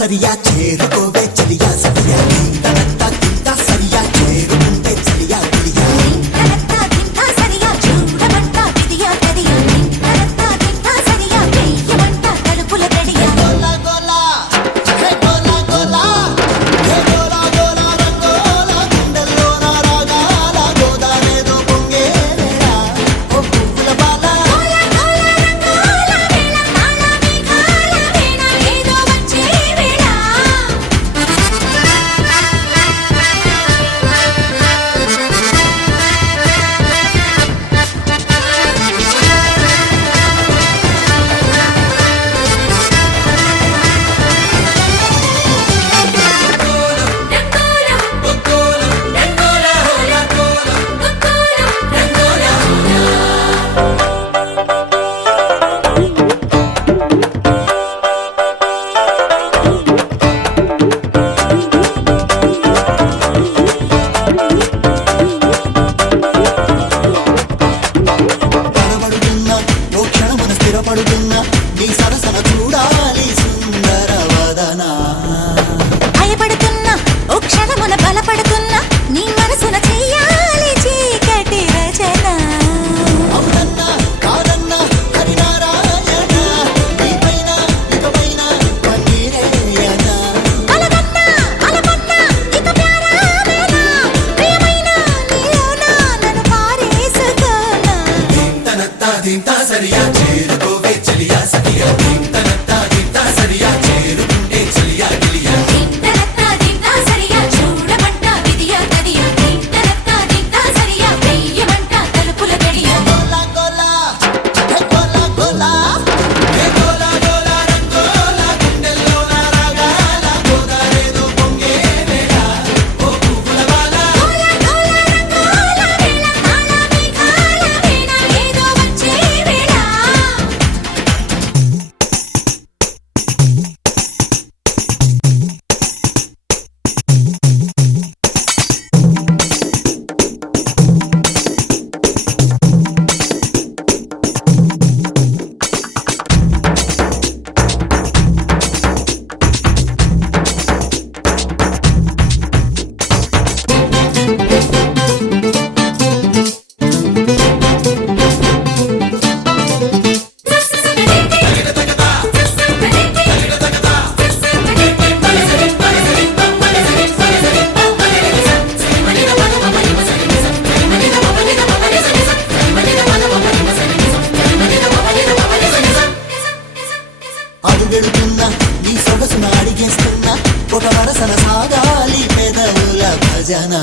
సరియా చేరుకోవే చలియా సరియా తింటా తింటా సరియా చేరుకుంటే చలియా తెలియా తింటా తింటా సరియా చూడమంట విదియా తెలియా తింటా తింటా సరియా వెయ్యమంట తలుపుల తడియా గోలా గోలా హే గోలా గోలా హే గోలా గోలా రంగోలా గుండెల్లో నా రాగాల గోదారేదో పొంగేరా ఓ పువ్వుల బాల గోల గోల రంగోల వేళ తాళ మేఘాల వీణ ఏదో వచ్చే వేళ కనబడుతున్నా ఓ క్షణమున స్థిరపడుతున్నా నీ సరసన చూడాలి సుందర వదనా భయపడుతున్నా ఓ క్షణమున బలపడుతున్నా నీ మనసున చెయ్యాలి చీకటి రచన అవునన్నా కాదన్నా హరినారాయణ నీపైన ఇకపైన పన్నీరేయనా కలగన్నా అలపన్నా ఇక ప్యారా వేళ ప్రియమైన నీలోనా నన్ను పారేసుకోనా తింటనత్తా తింటా సరియా చేరుకోవే చలియా సఖియా తింటనత్తా తింటా సరియా చేరుకుంటే చలియా గిలియా తింటా తింటా సరియా చూడమంట విదియా తదియా తింటా తింటా సరియా వెయ్యమంట తలుపుల తడియా గోలా గోలా హే గోలా గోలా హే గోలా గోలా రంగోలా గుండెల్లో నా రాగాల గోదారేదో పొంగేవేళ ఓ పువ్వుల బాల గోల గోల రంగోల వేళ తాళ మేఘాల వీణ ఏదో వచ్చే వేళ అడుగెడుతున్నా నీ సొగసున అడిగేస్తున్నా ఒక వరసన సాగాలి పెదవుల భజన